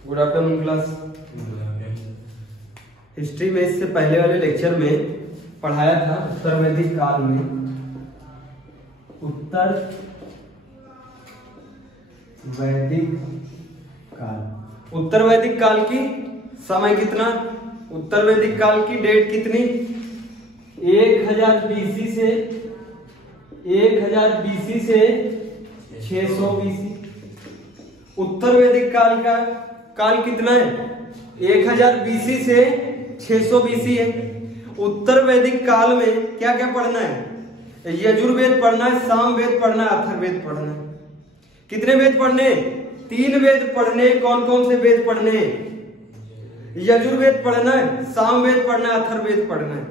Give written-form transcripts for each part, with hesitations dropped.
Good afternoon class. History में इससे पहले वाले लेक्चर में पढ़ाया था उत्तर वैदिक काल में। उत्तर वैदिक काल, उत्तर वैदिक काल की समय कितना, उत्तर वैदिक काल की डेट कितनी, 1000 BC से 600 BC। उत्तर वैदिक काल का काल कितना है, 1000 BC से 600 BC है। उत्तर वैदिक काल में क्या क्या पढ़ना है, यजुर्वेद पढ़ना है, सामवेद पढ़ना है, अथर्ववेद पढ़ना है। कितने वेद पढ़ने, 3 वेद पढ़ने। कौन कौन से वेद पढ़ने, यजुर्वेद पढ़ना है, सामवेद पढ़ना है, अथर्ववेद पढ़ना है।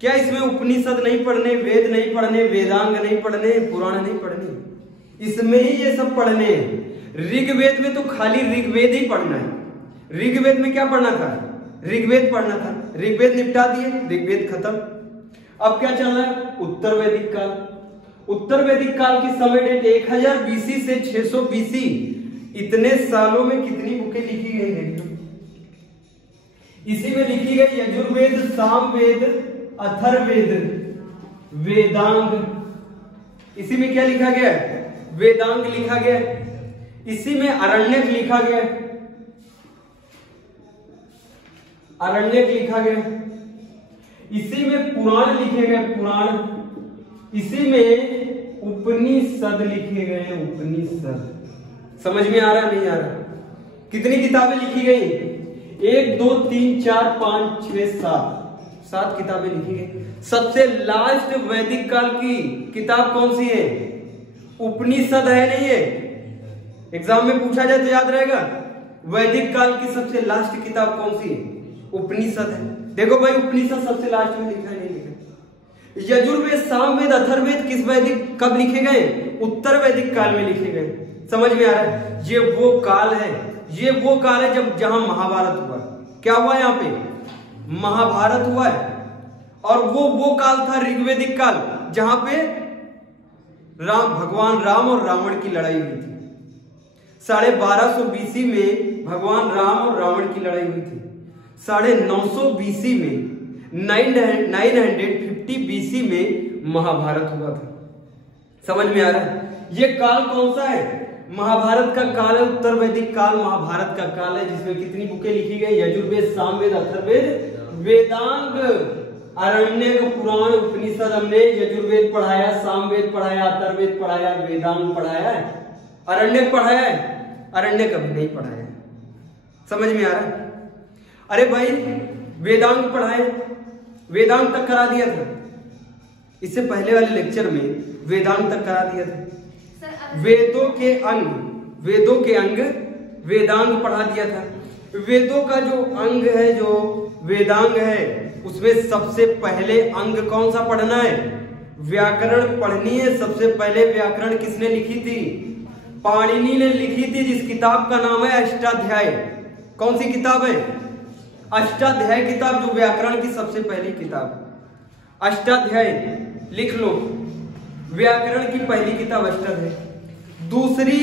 क्या इसमें उपनिषद नहीं पढ़ने, वेद नहीं पढ़ने, वेदांग नहीं पढ़ने, पुराण नहीं पढ़ने, इसमें ही ये सब पढ़ने। ऋग्वेद में तो खाली ऋग्वेद ही पढ़ना है। ऋग्वेद में क्या पढ़ना था, ऋग्वेद पढ़ना था, ऋग्वेद निपटा दिए, ऋग्वेद खत्म। अब क्या चल रहा है, उत्तर वैदिक काल। उत्तर वैदिक काल की समय डेट 1000 BC से 600 BC। इतने सालों में कितनी बुकें लिखी गई हैं, इसी में लिखी गई यजुर्वेद, सामवेद, अथर्ववेद, वेदांग। इसी में क्या लिखा गया है, वेदांग लिखा गया। इसी में अरण्यक लिखा गया, अरण्यक लिखा गया। इसी में पुराण लिखे गए, पुराण। इसी में उपनिषद लिखे गए, उपनिषद। समझ में आ रहा नहीं आ रहा, कितनी किताबें लिखी गई, 1 2 3 4 5 6 7 किताबें लिखी गई। सबसे लास्ट वैदिक काल की किताब कौन सी है, उपनिषद है। नहीं है, एग्जाम में पूछा जाए तो याद रहेगा। वैदिक काल की सबसे लास्ट किताब कौन सी है, उपनिषद है। देखो भाई, उपनिषद सबसे लास्ट में लिखा है, नहीं लिखा। यजुर्वेद, सामवेद, अथर्ववेद किस वैदिक कब लिखे गए, उत्तर वैदिक काल में लिखे गए। समझ में आ रहा है, ये वो काल है, ये वो काल है जब जहां महाभारत हुआ। क्या हुआ, यहाँ पे महाभारत हुआ है। और वो काल था ऋग्वेदिक काल, जहां पे भगवान राम और रावण की लड़ाई हुई थी। 1250 BC में भगवान राम और रावण की लड़ाई हुई थी। 950 BC में 950 BC में महाभारत हुआ था। समझ में आ रहा है, ये काल कौन सा है, महाभारत का काल है। उत्तर वैदिक काल महाभारत का काल है, जिसमें कितनी बुकें लिखी गई, यजुर्वेद, सामवेद, अथर्ववेद, वेदांग, अरण्यक, पुराण, उपनिषद। हमने यजुर्वेद पढ़ाया, सामवेद पढ़ाया, अथर्ववेद पढ़ाया, वेदांग पढ़ाया है, अरण्यक पढ़ाया है, अरण्यक अभी नहीं पढ़ाया है। समझ में आ रहा है। अरे भाई, वेदांग पढ़ाए, वेदांग तक करा दिया था। इससे पहले वाले लेक्चर में वेदांग तक करा दिया था। वेदों के अंग वेदांग पढ़ा दिया था। वेदों का जो अंग है, जो वेदांग है, उसमें सबसे पहले अंग कौन सा पढ़ना है, व्याकरण पढ़नी है। सबसे पहले व्याकरण किसने लिखी थी, पाणिनि ने लिखी थी, जिस किताब का नाम है अष्टाध्याय। कौन सी किताब है, अष्टाध्याय किताब, जो व्याकरण की सबसे पहली किताब। अष्टाध्याय लिख लो, व्याकरण की पहली किताब अष्टाध्याय। दूसरी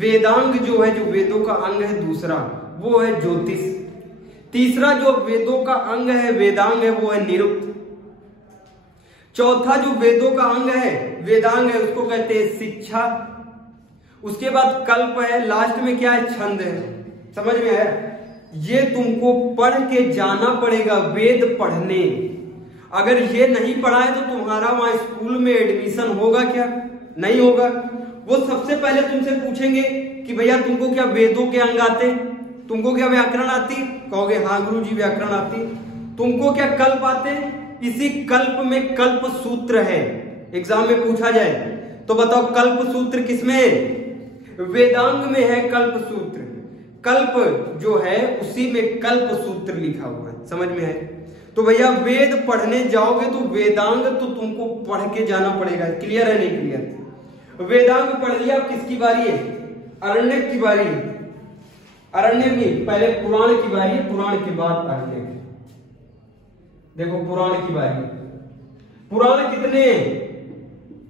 वेदांग जो है, जो वेदों का अंग है दूसरा, वो है ज्योतिष। तीसरा जो वेदों का अंग है, वेदांग है, वो है निरुक्त। चौथा जो वेदों का अंग है, वेदांग है, उसको कहते हैं शिक्षा। उसके बाद कल्प है, लास्ट में क्या है, छंद है। समझ में आया, ये तुमको पढ़ के जाना पड़ेगा वेद पढ़ने। अगर ये नहीं पढ़ा है तो तुम्हारा वहां स्कूल में एडमिशन होगा क्या, नहीं होगा। वो सबसे पहले तुमसे पूछेंगे कि भैया तुमको क्या वेदों के अंग आते, तुमको क्या व्याकरण आती, कहोगे हाँ गुरुजी व्याकरण आती। तुमको क्या कल्प आते, इसी कल्प में कल्प सूत्र है। एग्जाम में पूछा जाए तो बताओ कल्प सूत्र किसमें है, वेदांग में है कल्प सूत्र। कल्प जो है उसी में कल्प सूत्र लिखा हुआ है। समझ में है। तो भैया वेद पढ़ने जाओगे तो वेदांग तो तुमको पढ़ के जाना पड़ेगा। क्लियर है, नहीं क्लियर, वेदांग पढ़ लिया। किसकी बारी है, अरण्यक की बारी है। अरण्यक में पहले पुराण की बारी है, पुराण के बाद अरण्यक। देखो पुराण की बारी, पुराण कितने,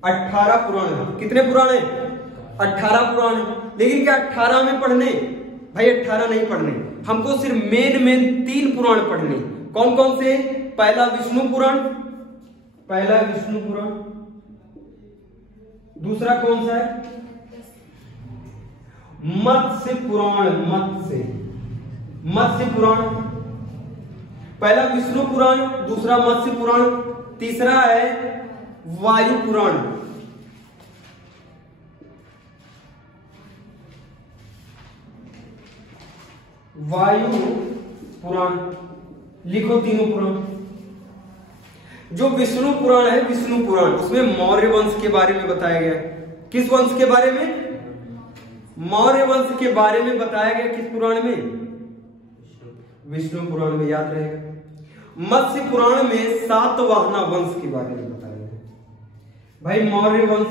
18 पुराण। कितने पुराण है, 18 पुराण। लेकिन क्या 18 में पढ़ने, भाई 18 नहीं पढ़ने, हमको सिर्फ मेन 3 पुराण पढ़ने। कौन कौन से? पहला विष्णु पुराण, दूसरा कौन सा है? मत्स्य पुराण, मत्स्य पुराण। पहला विष्णु पुराण, दूसरा मत्स्य पुराण, तीसरा है वायु पुराण। वायु पुराण लिखो तीनों पुराण। जो विष्णु पुराण है, विष्णु पुराण, उसमें मौर्य वंश के बारे में बताया गया। किस वंश के बारे में? मौर्य वंश के बारे में बताया गया। किस पुराण में? विष्णु पुराण में, याद रहेगा। मत्स्य पुराण में सातवाहना वंश के बारे में बताया गया। भाई मौर्य वंश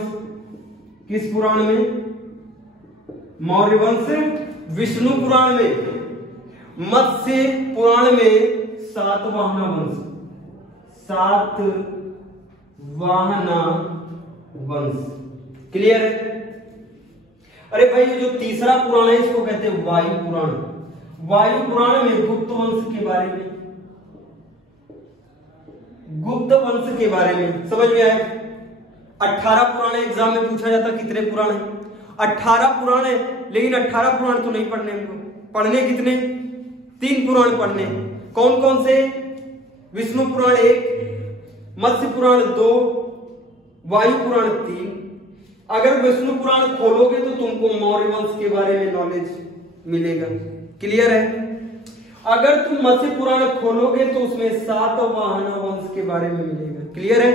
किस पुराण में? मौर्य वंश विष्णु पुराण में। मत्स्य पुराण में सातवाहना वंश, सातवाहना वंश। क्लियर है? अरे भाई जो तीसरा पुराण है इसको कहते हैं वायु पुराण। वायु पुराण में गुप्त वंश के बारे में, गुप्त वंश के बारे में। समझ में आया? 18 पुराण एग्जाम में पूछा जाता, कितने पुराण है? 18 पुराण है, लेकिन 18 पुराण तो नहीं पढ़ने हमको। पढ़ने कितने? 3 पुराण पढ़ने। कौन कौन से? विष्णु पुराण 1, मत्स्य पुराण 2, वायु पुराण 3। अगर विष्णु पुराण खोलोगे तो तुमको मौर्य वंश के बारे में नॉलेज मिलेगा। क्लियर है? अगर तुम मत्स्य पुराण खोलोगे तो उसमें सातवाहना वंश के बारे में मिलेगा। क्लियर है?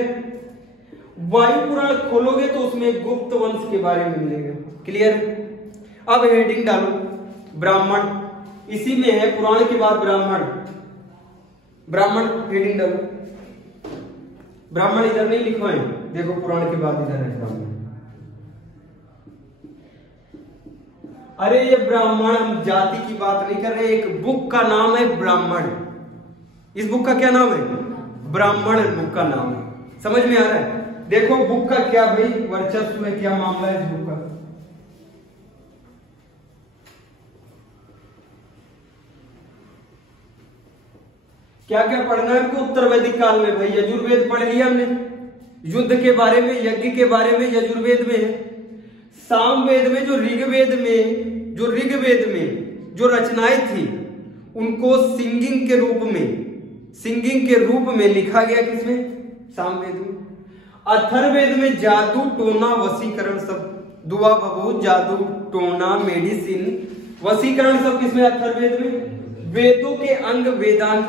वायु पुराण खोलोगे तो उसमें गुप्त वंश के बारे में मिलेगा। क्लियर? अब हेडिंग डालो ब्राह्मण, इसी में है पुराण के बाद ब्राह्मण। ब्राह्मण हेडिंग डालो। ब्राह्मण इधर नहीं लिखो है, देखो पुराण के बाद इधर है ब्राह्मण। अरे ये ब्राह्मण, हम जाति की बात नहीं कर रहे, एक बुक का नाम है ब्राह्मण। इस बुक का क्या नाम है? ब्राह्मण बुक का नाम है। समझ में आ रहा है? देखो बुक का क्या भाई वर्चस्व है, क्या मामला है इस बुक का। क्या क्या पढ़ना है हमको उत्तर वैदिक काल में? भाई यजुर्वेद पढ़ लिया हमने, युद्ध के बारे में, यज्ञ के बारे में यजुर्वेद में है। सामवेद में जो ऋग्वेद में जो रचनाएं थी उनको सिंगिंग के रूप में लिखा गया। किसमें? सामवेद में। अथर्ववेद में जादू टोना वशीकरण सब, दुआ भभूत, जादू टोना, मेडिसिन, वशीकरण सब किसमें? अथर्ववेद में। वेदों के अंग वेदांग,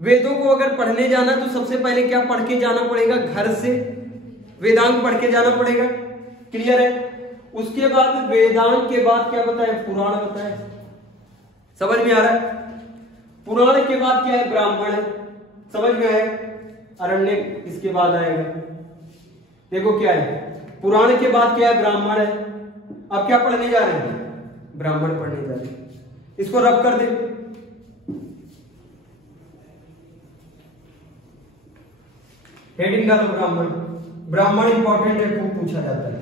वेदों को अगर पढ़ने जाना तो सबसे पहले क्या पढ़ के जाना पड़ेगा? घर से वेदांग पढ़ के जाना पड़ेगा। क्लियर है? उसके बाद वेदांग के बाद क्या बताया? पुराण बताया। समझ में आ रहा है? पुराण के बाद क्या है? ब्राह्मण है। समझ में आया? अरण्यक इसके बाद आएगा। देखो क्या है, पुराण के बाद क्या है? ब्राह्मण है। अब क्या पढ़ने जा रहे हैं? ब्राह्मण पढ़ने जा रहे हैं। इसको रब कर दे। हेडिंग डालो ब्राह्मण। ब्राह्मण इंपॉर्टेंट है, खूब पूछा जाता है।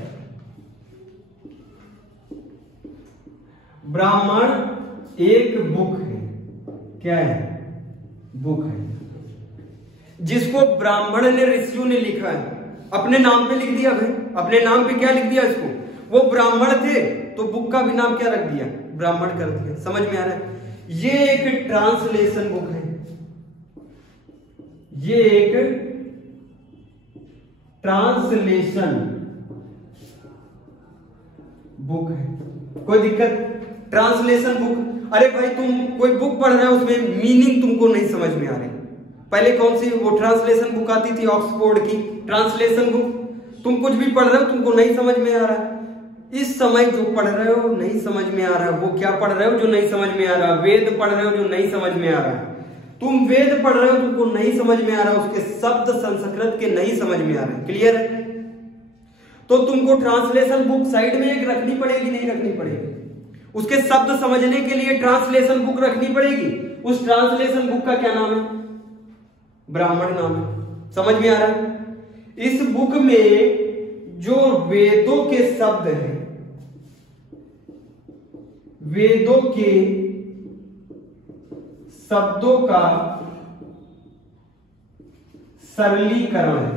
ब्राह्मण एक बुक है। क्या है? बुक है जिसको ब्राह्मण ने, ऋषियों ने लिखा है, अपने नाम पे लिख दिया। भाई अपने नाम पे क्या लिख दिया इसको? वो ब्राह्मण थे तो बुक का भी नाम क्या रख दिया? ब्राह्मण कर दिया। समझ में आ रहा है? ये एक ट्रांसलेशन बुक है, ये एक ट्रांसलेशन बुक है। कोई दिक्कत? Translation book. अरे भाई तुम कोई बुक पढ़ रहे हो, उसमें मीनिंग तुमको नहीं समझ में आ रही। पहले कौन सी वो ट्रांसलेशन बुक आती थी? ऑक्सफोर्ड की ट्रांसलेशन बुक। तुम कुछ भी पढ़ रहे हो, तुमको नहीं समझ में आ रहा। इस समय जो पढ़ रहे हो नहीं समझ में आ रहा, वो क्या पढ़ रहे हो जो नहीं समझ में आ रहा? वेद पढ़ रहे हो जो नहीं समझ में आ रहा। तुम वेद पढ़ रहे हो, तुमको नहीं समझ में आ रहा, उसके शब्द संस्कृत के नहीं समझ में आ रहे। क्लियर है? तो तुमको ट्रांसलेशन बुक साइड में एक रखनी पड़ेगी, नहीं रखनी पड़ेगी? उसके शब्द समझने के लिए ट्रांसलेशन बुक रखनी पड़ेगी। उस ट्रांसलेशन बुक का क्या नाम है? ब्राह्मण नाम है। समझ में आ रहा है? इस बुक में जो वेदों के शब्द हैं, वेदों के शब्दों का सरलीकरण है।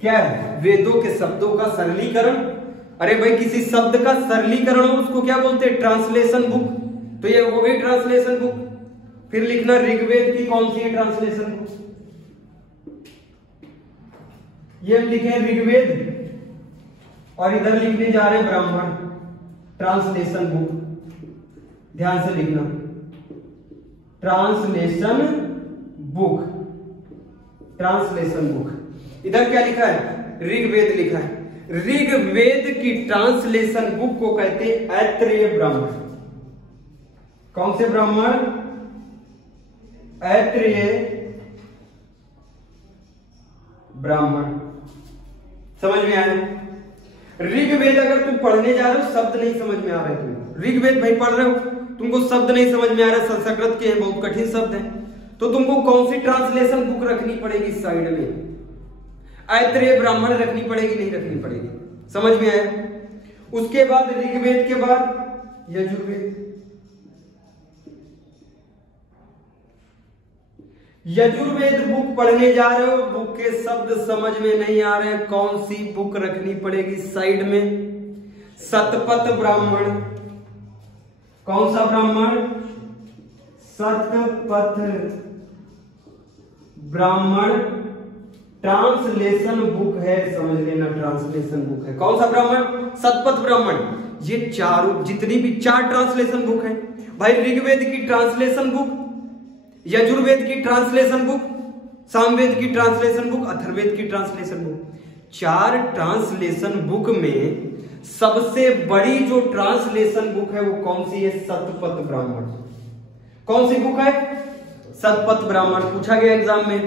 क्या है? वेदों के शब्दों का सरलीकरण। अरे भाई किसी शब्द का सरलीकरण हो उसको क्या बोलते हैं? Translation book. तो ये हो गई ट्रांसलेशन बुक। फिर लिखना ऋग्वेद की कौन सी है ट्रांसलेशन बुक? ये हम लिखे ऋग्वेद और इधर लिखने जा रहे हैं ब्राह्मण ट्रांसलेशन बुक। ध्यान से लिखना, ट्रांसलेशन बुक, ट्रांसलेशन बुक। इधर क्या लिखा है? ऋग्वेद लिखा है। ऋग्वेद की ट्रांसलेशन बुक को कहते हैं ऐत्रेय ब्राह्मण। कौन से ब्राह्मण? ऐत्रेय ब्राह्मण। समझ में आया? ऋग्वेद अगर तुम पढ़ने जा रहे हो, शब्द नहीं समझ में आ रहे तुम, ऋग्वेद भाई पढ़ रहे हो, तुमको शब्द नहीं समझ में आ रहा, संस्कृत के हैं, बहुत कठिन शब्द हैं, तो तुमको कौन सी ट्रांसलेशन बुक रखनी पड़ेगी? साइड में ऐत्रेय ब्राह्मण रखनी पड़ेगी, नहीं रखनी पड़ेगी? समझ में आया? उसके बाद ऋग्वेद के बाद यजुर्वेद। यजुर्वेद बुक पढ़ने जा रहे हो, बुक के शब्द समझ में नहीं आ रहे, कौन सी बुक रखनी पड़ेगी साइड में? शतपथ ब्राह्मण। कौन सा ब्राह्मण? शतपथ ब्राह्मण ट्रांसलेशन बुक है। समझ लेना, ट्रांसलेशन बुक है। कौन सा ब्राह्मण? शतपथ ब्राह्मण। ये चारों जितनी भी 4 ट्रांसलेशन बुक है भाई, ऋग्वेद की ट्रांसलेशन बुक, यजुर्वेद की ट्रांसलेशन बुक, सामवेद की ट्रांसलेशन बुक, अथर्ववेद की ट्रांसलेशन बुक। 4 ट्रांसलेशन बुक में सबसे बड़ी जो ट्रांसलेशन बुक है वो कौन सी है? शतपथ ब्राह्मण। कौन सी बुक है? शतपथ ब्राह्मण। पूछा गया एग्जाम में,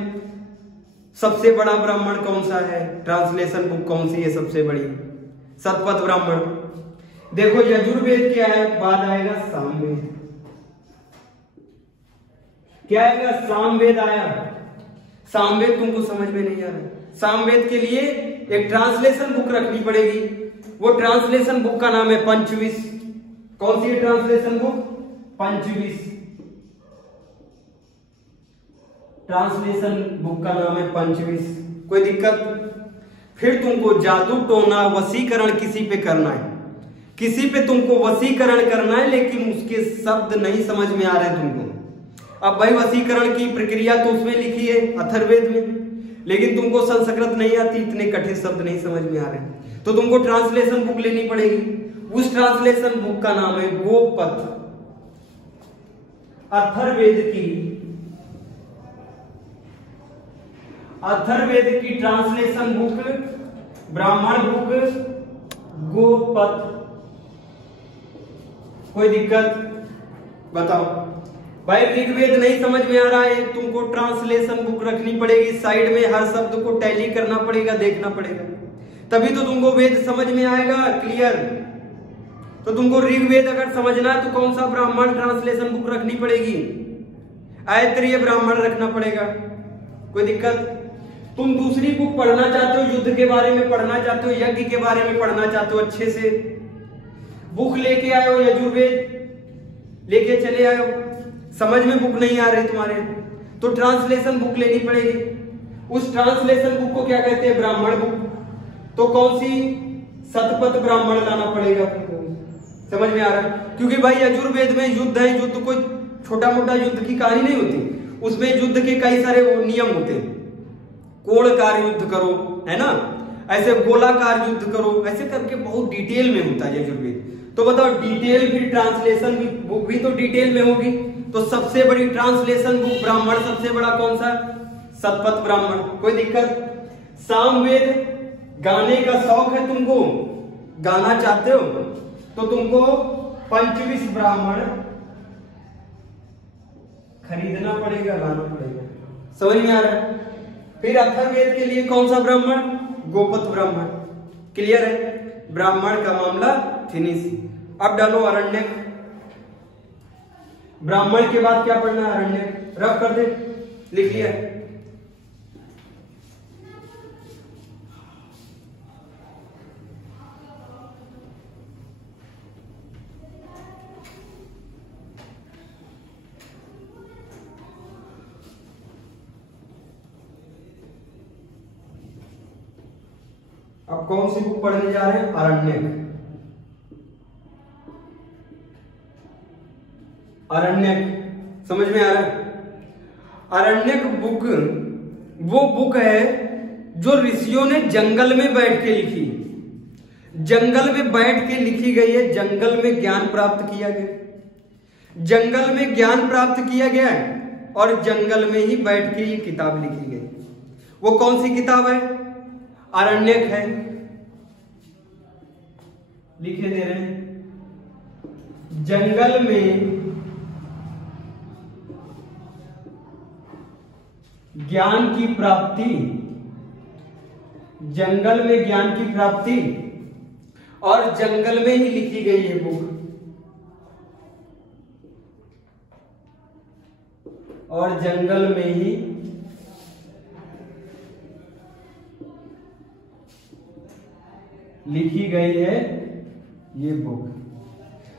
सबसे बड़ा ब्राह्मण कौन सा है? ट्रांसलेशन बुक कौन सी है सबसे बड़ी? शतपथ ब्राह्मण। देखो यजुर्वेद क्या है, बाद आएगा सामवेद। क्या आएगा? सामवेद आया। सामवेद तुमको समझ में नहीं आ रहा, सामवेद के लिए एक ट्रांसलेशन बुक रखनी पड़ेगी। वो ट्रांसलेशन बुक का नाम है पंचविश। कौन सी है ट्रांसलेशन बुक? पंचविश। ट्रांसलेशन बुक का नाम है पंचविश। कोई दिक्कत? फिर तुमको जादू टोना वशीकरण किसी पे करना है, किसी पे तुमको वशीकरण करना है, लेकिन उसके शब्द नहीं समझ में आ रहे तुमको। अब भाई वशीकरण की प्रक्रिया तो उसमें लिखी है अथर्ववेद में, लेकिन तुमको संस्कृत नहीं आती, इतने कठिन शब्द नहीं समझ में आ रहे, तो तुमको ट्रांसलेशन बुक लेनी पड़ेगी। उस ट्रांसलेशन बुक का नाम है गोपथ। अथर्ववेद की ट्रांसलेशन बुक, ब्राह्मण बुक गोपथ। कोई दिक्कत? बताओ भाई। ऋग्वेद नहीं समझ में आ रहा है, तुमको ट्रांसलेशन बुक रखनी पड़ेगी साइड में, हर शब्द को टैली करना पड़ेगा, देखना पड़ेगा, तभी तो तुमको वेद समझ में आएगा। क्लियर? तो तुमको ऋग्वेद अगर समझना है तो कौन सा ब्राह्मण ट्रांसलेशन बुक रखनी पड़ेगी? ऐत्रेय ब्राह्मण रखना पड़ेगा। कोई दिक्कत? तुम दूसरी बुक पढ़ना चाहते हो, युद्ध के बारे में पढ़ना चाहते हो, यज्ञ के बारे में पढ़ना चाहते हो, अच्छे से बुक लेके आए हो, यजुर्वेद लेके चले आए हो, समझ में बुक नहीं आ रही तुम्हारे, तो ट्रांसलेशन बुक लेनी पड़ेगी। उस ट्रांसलेशन बुक को क्या कहते हैं? ब्राह्मण बुक। तो कौन सी? शतपथ ब्राह्मण लाना पड़ेगा तुमको। समझ में आ रहा है? क्योंकि भाई यजुर्वेद में युद्ध है, युद्ध कोई छोटा मोटा युद्ध की कहानी नहीं होती, उसमें युद्ध के कई सारे नियम होते हैं। कोणकार युद्ध करो, है ना, ऐसे गोलाकार युद्ध करो, ऐसे करके बहुत डिटेल में होता है यजुर्वेद। तो बताओ डिटेल, फिर ट्रांसलेशन बुक भी तो डिटेल में होगी, तो सबसे बड़ी ट्रांसलेशन बुक ब्राह्मण, सबसे बड़ा कौन सा? शतपथ ब्राह्मण। कोई दिक्कत? सामवेद। गाने का शौक है तुमको, गाना चाहते हो, तो तुमको पंचविश ब्राह्मण खरीदना पड़ेगा, लाना पड़ेगा। समझ में आ रहा है? फिर अथर्ववेद के लिए कौन सा ब्राह्मण? गोपथ ब्राह्मण। क्लियर है? ब्राह्मण का मामला फिनिश। अब डालो अरण्यक। ब्राह्मण के बाद क्या पढ़ना है? अरण्यक। रफ कर दे, लिख लिया। अब कौन सी बुक पढ़ने जा रहे हैं? आरण्यक। आरण्यक समझ में आ रहा है? आरण्यक बुक वो बुक है जो ऋषियों ने जंगल में बैठ के लिखी, जंगल में बैठ के लिखी गई है। जंगल में ज्ञान प्राप्त किया गया, जंगल में ज्ञान प्राप्त किया गया है और जंगल में ही बैठ के ये किताब लिखी गई। वो कौन सी किताब है? आरण्यक है। लिखे दे रहे हैं, जंगल में ज्ञान की प्राप्ति, जंगल में ज्ञान की प्राप्ति और जंगल में ही लिखी गई है बुक, और जंगल में ही लिखी गई है ये बुक।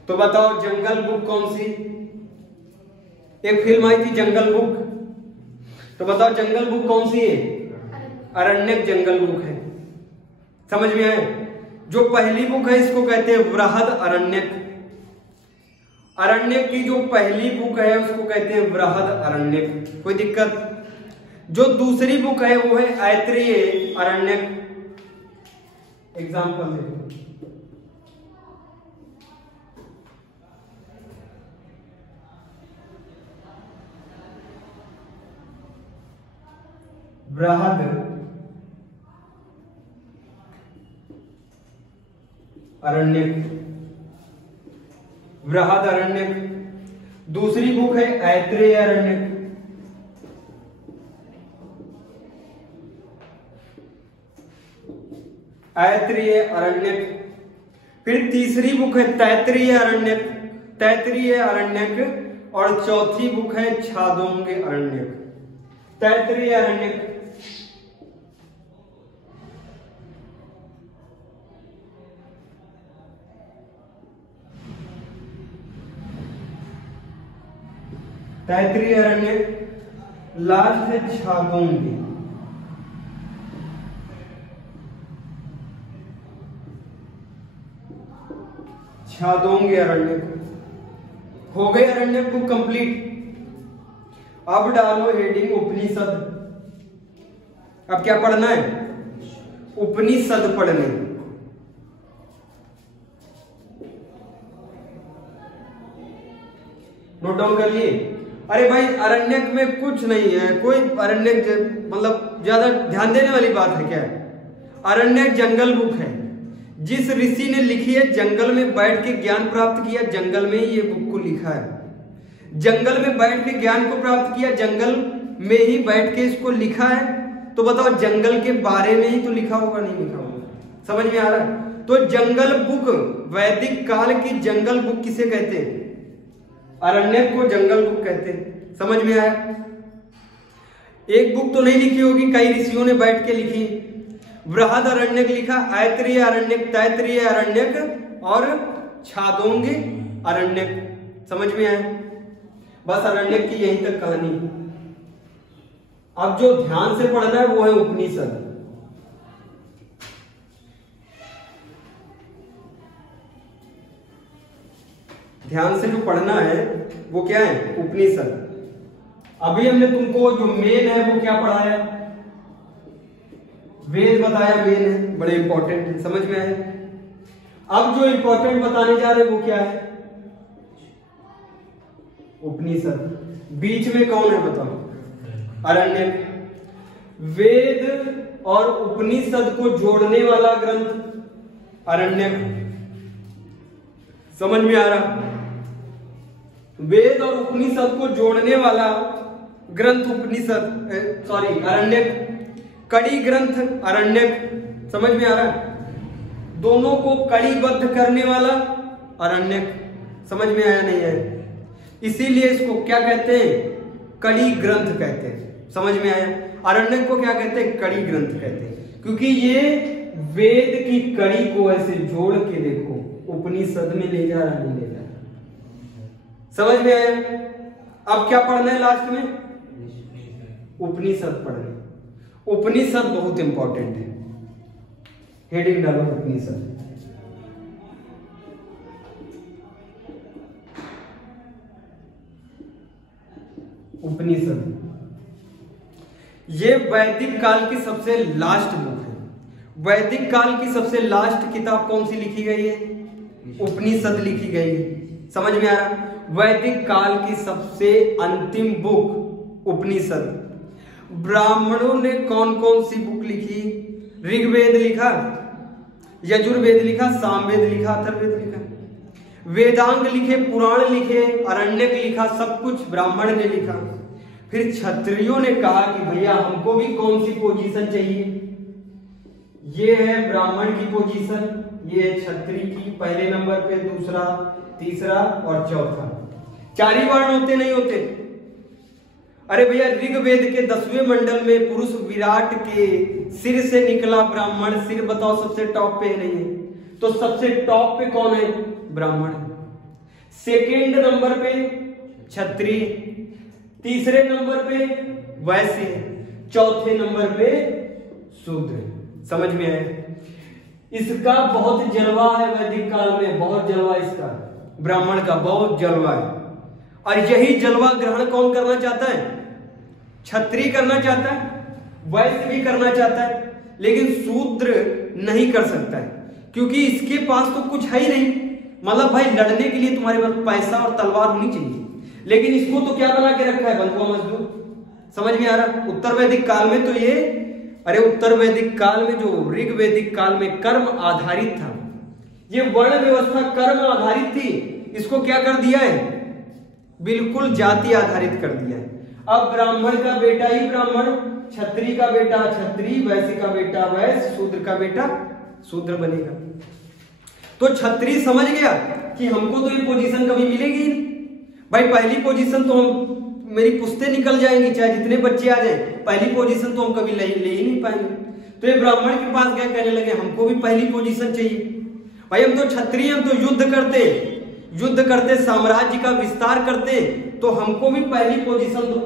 तो बताओ जंगल बुक कौन सी? एक फिल्म आई थी जंगल बुक, तो बताओ जंगल बुक कौन सी है? आरण्यक जंगल बुक है। समझ में आए? जो पहली बुक है इसको कहते हैं बृहद आरण्यक। आरण्यक की जो पहली बुक है उसको कहते हैं बृहद आरण्यक। कोई दिक्कत? जो दूसरी बुक है वो है ऐत्रेय आरण्यक। एग्जाम्पल देखो, बृहद आरण्यक, बृहद आरण्यक। दूसरी बुक है ऐत्रेय आरण्यक। ऐत्रेय आरण्यक। फिर तीसरी बुक है तैत्तिरीय आरण्यक, तैत्तिरीय आरण्यक। और चौथी बुक है छादोंग आरण्यक, तैत्तिरीय आरण्यक। तैत्तिरीय आरण्यक। लास्ट है छादोंग। छादोंग अरण्यक। हो गई अरण्यक बुक कंप्लीट। अब डालो हेडिंग उपनिषद। अब क्या पढ़ना है? उपनिषद पढ़ने। नोट डाउन कर लिए? अरे भाई अरण्यक में कुछ नहीं है, कोई अरण्यक मतलब ज्यादा ध्यान देने वाली बात है क्या? अरण्यक जंगल बुक है, जिस ऋषि ने लिखी है जंगल में बैठ के ज्ञान प्राप्त किया, जंगल में ही ये बुक को लिखा है। जंगल में बैठ के ज्ञान को प्राप्त किया, जंगल में ही बैठ के इसको लिखा है। तो बताओ जंगल के बारे में ही तो लिखा होगा, नहीं लिखा होगा? समझ में आ रहा है? तो जंगल बुक, वैदिक काल की जंगल बुक किसे कहते हैं? अरण्यक को जंगल बुक कहते हैं। समझ में आया? एक बुक तो नहीं लिखी होगी, कई ऋषियों ने बैठ के लिखी। बृहद आरण्यक लिखा, ऐत्रेय आरण्यक, तैत्तिरीय आरण्यक और छादोंग आरण्यक। समझ में आया? बस आरण्यक की यहीं तक कहानी। अब जो ध्यान से पढ़ना है वो है उपनिषद। ध्यान से जो पढ़ना है वो क्या है? उपनिषद। अभी हमने तुमको जो मेन है वो क्या पढ़ाया? वेद बताया, मेन है, बड़े इंपॉर्टेंट है। समझ में आया? अब जो इंपॉर्टेंट बताने जा रहे हैं वो क्या है? उपनिषद। बीच में कौन है बताओ? अरण्यक। वेद और उपनिषद को जोड़ने वाला ग्रंथ अरण्यक। समझ में आ रहा? वेद और उपनिषद को जोड़ने वाला ग्रंथ उपनिषद, सॉरी अरण्यक। कड़ी ग्रंथ अरण्यक। समझ में आ रहा? दोनों को कड़ीबद्ध करने वाला अरण्यक। समझ में आया नहीं है? इसीलिए इसको क्या कहते हैं? कड़ी ग्रंथ कहते हैं। समझ में आया? अरण्यक को क्या कहते हैं? कड़ी ग्रंथ कहते हैं, क्योंकि ये वेद की कड़ी को ऐसे जोड़ के देखो, उपनिषद में ले जा रहा, नहीं ले जा रहा। समझ में आया? अब क्या पढ़ना है लास्ट में? उपनिषद पढ़ना। उपनिषद बहुत इंपॉर्टेंट है। हेडिंग डालो उपनिषद। उपनिषद ये वैदिक काल की सबसे लास्ट बुक है। वैदिक काल की सबसे लास्ट किताब कौन सी लिखी गई है? उपनिषद लिखी गई है। समझ में आ रहा? वैदिक काल की सबसे अंतिम बुक उपनिषद। ब्राह्मणों ने कौन कौन सी बुक लिखी? ऋग्वेद लिखा, यजुर्वेद लिखा, सामवेद लिखा, अथर्ववेद लिखा, वेदांग लिखे, पुराण लिखे, अरण्यक लिखा, सब कुछ ब्राह्मण ने लिखा। फिर क्षत्रियों ने कहा कि भैया हमको भी कौन सी पोजीशन चाहिए? ये है ब्राह्मण की पोजीशन, ये है क्षत्रिय की, पहले नंबर पे, दूसरा, तीसरा और चौथा। 4 ही वर्ण होते नहीं होते? अरे भैया ऋग्वेद के 10वें मंडल में पुरुष विराट के सिर से निकला ब्राह्मण। सिर बताओ सबसे टॉप पे नहीं है, तो सबसे टॉप पे कौन है? ब्राह्मण। सेकेंड नंबर पे क्षत्रिय, तीसरे नंबर पे वैश्य, चौथे नंबर पे शूद्र। समझ में आए? इसका बहुत जलवा है वैदिक काल में, बहुत जलवा इसका, ब्राह्मण का बहुत जलवा है। और यही जलवा ग्रहण कौन करना चाहता है? क्षत्रिय करना चाहता है, वैश्य भी करना चाहता है, लेकिन शूद्र नहीं कर सकता है, क्योंकि इसके पास तो कुछ है ही नहीं। मतलब भाई लड़ने के लिए तुम्हारे पास पैसा और तलवार होनी चाहिए, लेकिन इसको तो क्या बना के रखा है? बंधुआ मजदूर। समझ में आ रहा? उत्तर वैदिक काल में तो ये, अरे उत्तर वैदिक काल में जो ऋग्वेदिक काल में कर्म आधारित था, ये वर्ण व्यवस्था कर्म आधारित थी, इसको क्या कर दिया है? बिल्कुल जाति आधारित कर दिया है। अब ब्राह्मण का बेटा ही ब्राह्मण, क्षत्रिय का बेटा क्षत्रिय, वैश्य का बेटा वैश्य, शूद्र का बेटा शूद्र बनेगा। तो क्षत्रिय समझ गया कि हमको तो ये पोजीशन कभी मिलेगी नहीं भाई। पहली पोजीशन तो हम, मेरी पुश्तें निकल जाएंगी, चाहे जितने बच्चे आ जाए, पहली पोजीशन तो हम कभी ले ही नहीं पाएंगे। तो ये ब्राह्मण के पास क्या कहने लगे, हमको भी पहली पोजीशन चाहिए भाई। हम तो क्षत्रिय, हम तो युद्ध करते, साम्राज्य का विस्तार करते, तो हमको भी पहली पोजीशन दो।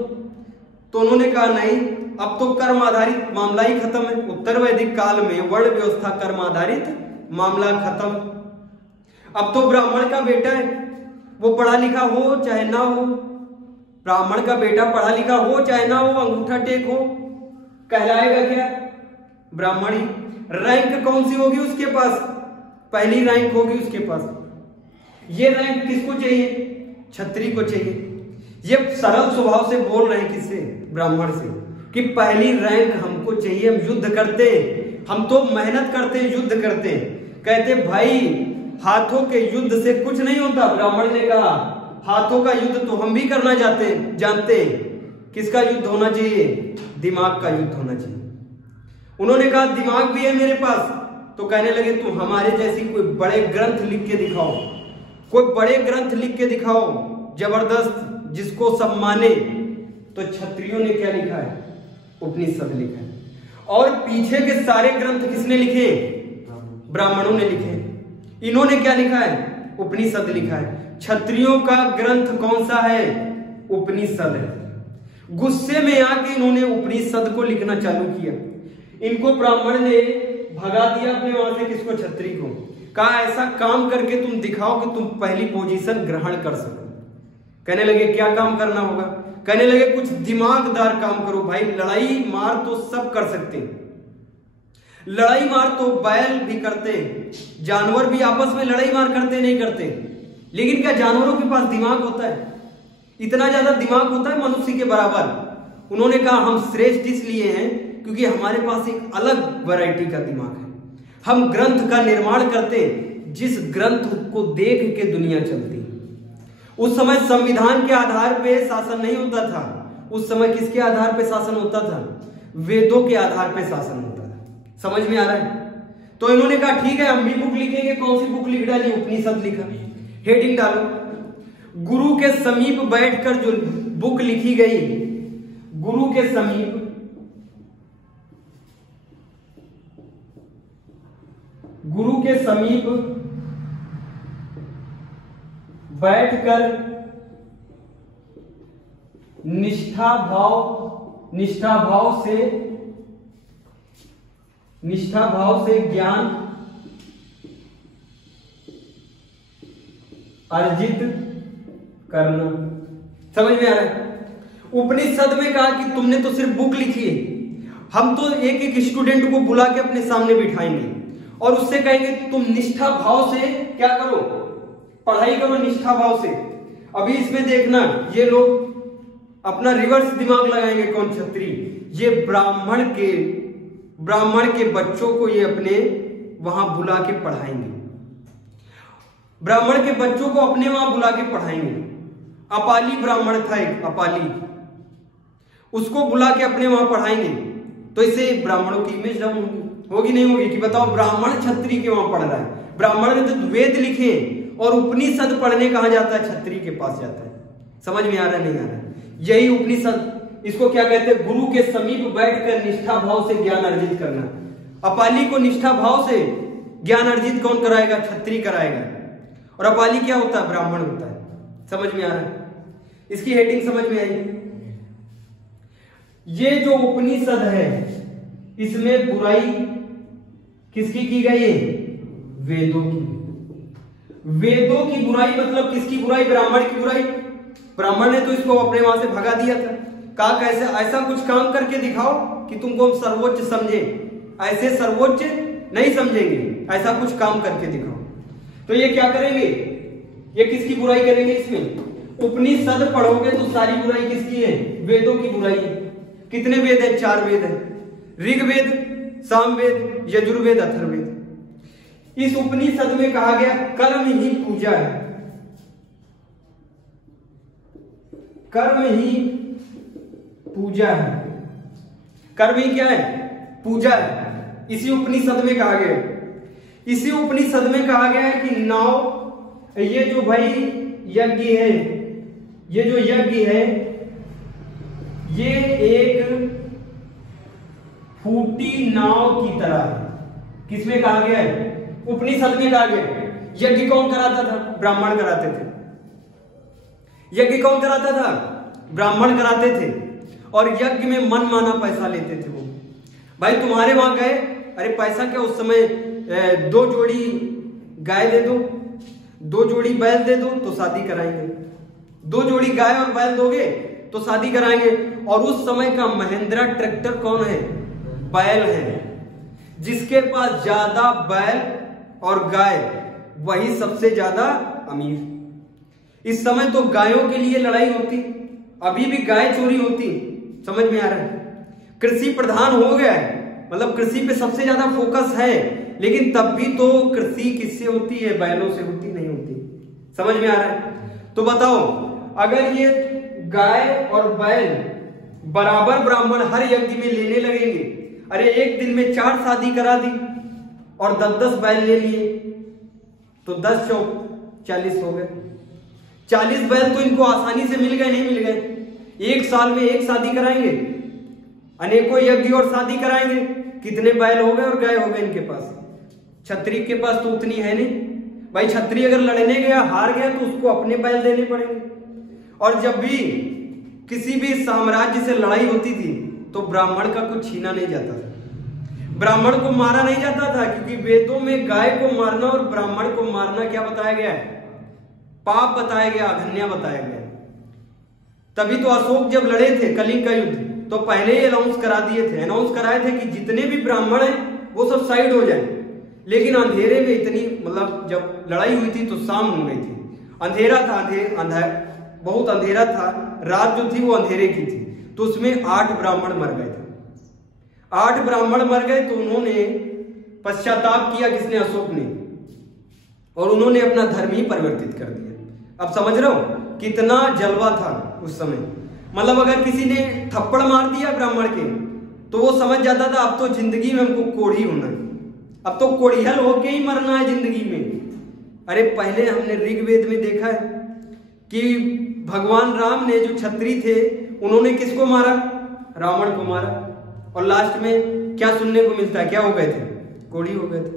तो उन्होंने कहा नहीं, अब तो कर्म आधारित मामला ही खत्म है। उत्तर वैदिक काल में वर्ण व्यवस्था कर्म आधारित मामला खत्म। अब तो ब्राह्मण का बेटा है, वो पढ़ा लिखा हो चाहे ना हो, ब्राह्मण का बेटा पढ़ा लिखा हो चाहे ना हो, अंगूठा टेक हो, कहलाएगा क्या? ब्राह्मणी। रैंक कौन सी होगी उसके पास? पहली रैंक होगी उसके पास। ये रैंक किसको चाहिए? क्षत्रिय को चाहिए। ये सरल स्वभाव से बोल रहे हैं किससे? ब्राह्मण से, कि पहली रैंक हमको चाहिए। हम युद्ध करते, हम तो मेहनत करते, युद्ध करते। कहते भाई हाथों के युद्ध से कुछ नहीं होता। ब्राह्मण ने कहा हाथों का युद्ध तो हम भी करना जानते। किसका युद्ध होना चाहिए? दिमाग का युद्ध होना चाहिए। उन्होंने कहा दिमाग भी है मेरे पास। तो कहने लगे तुम हमारे जैसी कोई बड़े ग्रंथ लिख के दिखाओ, कोई बड़े ग्रंथ लिख के दिखाओ जबरदस्त, जिसको सब माने। तो क्षत्रियों ने क्या लिखा है? उपनिषद लिखा है। और पीछे के सारे ग्रंथ किसने लिखे? ब्राह्मणों ने लिखे। इन्होंने क्या लिखा है? उपनिषद लिखा है। क्षत्रियों का ग्रंथ कौन सा है? उपनिषद है। गुस्से में आके इन्होंने उपनिषद को लिखना चालू किया। इनको ब्राह्मण ने भगा दिया अपने वहां से। किसको? क्षत्रिय को। कहा ऐसा काम करके तुम दिखाओ कि तुम पहली पोजीशन ग्रहण कर सको। कहने लगे क्या काम करना होगा? कहने लगे कुछ दिमागदार काम करो भाई। लड़ाई मार तो सब कर सकते हैं, लड़ाई मार तो बैल भी करते, जानवर भी आपस में लड़ाई मार करते नहीं करते, लेकिन क्या जानवरों के पास दिमाग होता है? इतना ज्यादा दिमाग होता है मनुष्य के बराबर। उन्होंने कहा हम श्रेष्ठ इसलिए हैं क्योंकि हमारे पास एक अलग वैरायटी का दिमाग है। हम ग्रंथ का निर्माण करते, जिस ग्रंथ को देख के दुनिया चलती। उस समय संविधान के आधार पे शासन नहीं होता था। उस समय किसके आधार पे शासन होता था? वेदों के आधार पे शासन होता था। समझ में आ रहा है? तो इन्होंने कहा ठीक है हम भी बुक लिखेंगे। कौन सी बुक लिख डाली? उपनिषद लिखा। हेडिंग डालो, गुरु के समीप बैठकर जो बुक लिखी गई, गुरु के समीप, गुरु के समीप बैठकर निष्ठा भाव से निष्ठा भाव से ज्ञान अर्जित करना। समझ में आ रहा है? उपनिषद में कहा कि तुमने तो सिर्फ बुक लिखी है, हम तो एक एक स्टूडेंट को बुला के अपने सामने बिठाएंगे और उससे कहेंगे तुम निष्ठा भाव से क्या करो, पढ़ाई करो निष्ठा भाव से। अभी इसमें देखना, ये लोग अपना रिवर्स दिमाग लगाएंगे। कौन? क्षत्रिय। ये ब्राह्मण के बच्चों को ये अपने वहां बुला के पढ़ाएंगे, ब्राह्मण के बच्चों को अपने वहां बुला के पढ़ाएंगे। अपाली ब्राह्मण था एक, अपाली, उसको बुला के अपने वहां पढ़ाएंगे। तो इससे ब्राह्मणों की इमेज डाउन होगी नहीं होगी? कि बताओ, ब्राह्मण क्षत्रिय के वहां पढ़ रहा है, ब्राह्मण ने तो वेद लिखे और उपनिषद पढ़ने कहां जाता है? क्षत्रिय के पास जाता है। समझ में आ रहा है नहीं आ रहा है? यही उपनिषद, इसको क्या कहते हैं? गुरु के समीप बैठकर निष्ठा भाव से ज्ञान अर्जित करना। अपाली को निष्ठा भाव से ज्ञान अर्जित कौन कराएगा? क्षत्रिय कराएगा। और अपाली क्या होता है? ब्राह्मण होता है। समझ में आ रहा है? इसकी हेडिंग समझ में आई? ये जो उपनिषद है इसमें बुराई किसकी की गई है? वेदों की। वेदों की बुराई मतलब किसकी बुराई? ब्राह्मण की बुराई। ब्राह्मण ने तो इसको अपने वहां से भगा दिया था। कहा कैसे ऐसा कुछ काम करके दिखाओ कि तुमको हम सर्वोच्च समझे। ऐसे सर्वोच्च नहीं समझेंगे, ऐसा कुछ काम करके दिखाओ। तो ये क्या करेंगे? ये किसकी बुराई करेंगे? इसमें उपनिषद पढ़ोगे तो सारी बुराई किसकी है? वेदों की बुराई है। कितने वेद है? 4 वेद है, ऋग्वेद, सामवेद, यजुर्वेद, अथर्ववेद। इस उपनिषद में कहा गया कर्म ही पूजा है, कर्म ही पूजा है। कर्म ही क्या है? पूजा है। इसी उपनिषद में कहा गया, इसी उपनिषद में कहा गया है कि ये जो भाई यज्ञ है, ये जो यज्ञ है ये एक फूटी नाव की तरह है। किसमें कहा गया है? उपनिषद में कहा गया है। यज्ञ कौन कराता था? ब्राह्मण कराते थे। यज्ञ कौन कराता था? ब्राह्मण कराते थे। और यज्ञ में मन माना पैसा लेते थे वो। भाई तुम्हारे वहां गए, अरे पैसा क्या, उस समय 2 जोड़ी गाय दे दो, 2 जोड़ी बैल दे दो तो शादी कराएंगे। 2 जोड़ी गाय और बैल दोगे तो शादी कराएंगे। और उस समय का महिंद्रा ट्रैक्टर कौन है? बैल है। जिसके पास ज्यादा बैल और गाय वही सबसे ज्यादा अमीर। इस समय तो गायों के लिए लड़ाई होती, अभी भी गाय चोरी होती। समझ में आ रहा है? कृषि प्रधान हो गया है, मतलब कृषि पे सबसे ज्यादा फोकस है, लेकिन तब भी तो कृषि किससे होती है? बैलों से होती नहीं होती। समझ में आ रहा है? तो बताओ, अगर ये गाय और बैल बराबर ब्राह्मण हर यज्ञ में लेने लगेंगे, अरे एक दिन में 4 शादी करा दी और 10-10 बैल ले लिए तो 10 चौक 40 हो गए। 40 बैल तो इनको आसानी से मिल गए, नहीं मिल गए? एक साल में एक शादी कराएंगे, अनेकों यज्ञ और शादी कराएंगे, कितने बैल हो गए और गाय हो गए इनके पास। क्षत्रिय के पास तो उतनी है नहीं भाई। क्षत्रिय अगर लड़ने गया, हार गया तो उसको अपने बैल देने पड़ेंगे। और जब भी किसी भी साम्राज्य से लड़ाई होती थी तो ब्राह्मण का कुछ छीना नहीं जाता था, ब्राह्मण को मारा नहीं जाता था, क्योंकि वेदों में गाय को मारना और ब्राह्मण को मारना क्या बताया गया है? पाप बताया गया, अघन्या बताया गया। तभी तो अशोक जब लड़े थे कलिंग का युद्ध, तो पहले ही अनाउंस करा दिए थे, अनाउंस कराए थे कि जितने भी ब्राह्मण हैं वो सब साइड हो जाएं। लेकिन अंधेरे में इतनी, मतलब जब लड़ाई हुई थी तो शाम हो गई थी, अंधेरा था, बहुत अंधेरा था, रात जो थी वो अंधेरे की थी, तो उसमें 8 ब्राह्मण मर गए थे। 8 ब्राह्मण मर गए तो उन्होंने पश्चाताप किया, किसने? अशोक ने, और उन्होंने अपना धर्म ही परिवर्तित कर दिया। अब समझ रहे हो कितना जलवा था उस समय। मतलब अगर किसी ने थप्पड़ मार दिया ब्राह्मण के तो वो समझ जाता था अब तो जिंदगी में हमको कोढ़ी होना है, अब तो कोढ़ियल होके ही मरना है जिंदगी में। अरे पहले हमने ऋग्वेद में देखा है कि भगवान राम ने, जो क्षत्रिय थे, उन्होंने किसको मारा? रावण को मारा। और लास्ट में क्या सुनने को मिलता है? क्या हो गए थे? कोढ़ी हो गए थे।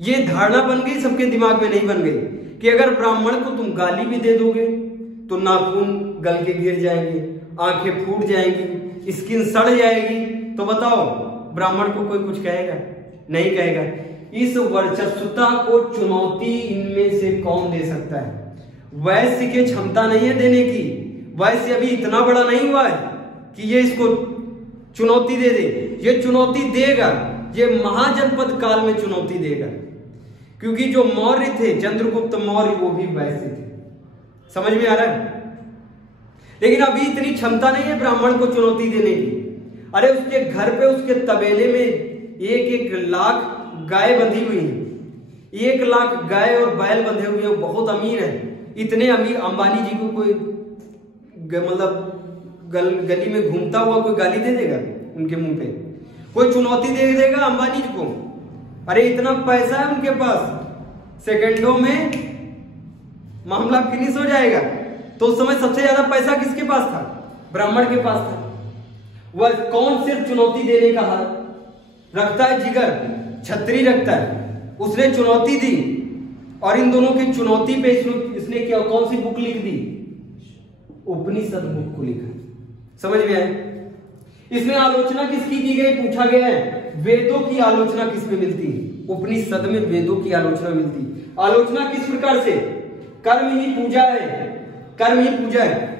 ये धारणा बन गई सबके दिमाग में, नहीं बन गई कि अगर ब्राह्मण को तुम गाली भी दे दोगे तो नाखून गल के गिर जाएंगे, आंखें फूट जाएंगी, स्किन सड़ जाएगी, तो बताओ ब्राह्मण को कोई कुछ कहेगा? नहीं कहेगा। इस वर्चस्वता को चुनौती इनमें से कौन दे सकता है? वैश्य की क्षमता नहीं है देने की, वैश्य अभी इतना बड़ा नहीं हुआ है कि ये इसको चुनौती दे दे। ये चुनौती देगा, ये महाजनपद काल में चुनौती देगा, क्योंकि जो मौर्य थे चंद्रगुप्त मौर्य वो भी वैश्य थे। समझ में आ रहा है? लेकिन अभी इतनी क्षमता नहीं है ब्राह्मण को चुनौती देने की। अरे उसके घर पे उसके तबेले में 1-1 लाख गाय बंधी हुई है, 1 लाख गाय और बैल बंधे हुए हैं, बहुत अमीर है। इतने अमीर अंबानी जी को कोई मतलब गली में घूमता हुआ कोई गाली दे देगा उनके मुंह पे? कोई चुनौती दे देगा अंबानी जी को? अरे इतना पैसा है उनके पास, सेकंडों में मामला फिनिश हो जाएगा। तो उस समय सबसे ज्यादा पैसा किसके पास था? ब्राह्मण के पास था। वह कौन सिर्फ चुनौती देने का हाथ रखता है, जिगर छत्री रखता है। उसने चुनौती दी और इन दोनों की चुनौती पे इसने क्या कौन सी बुक लिख दी? उपनिषद बुक को लिखा। समझ में आए? इसमें आलोचना किसकी की गई पूछा गया है? वेदों की आलोचना किसमें मिलती है? उपनिषद में वेदों की आलोचना मिलती है। आलोचना किस प्रकार से? कर्म ही पूजा है, कर्म ही पूजा है।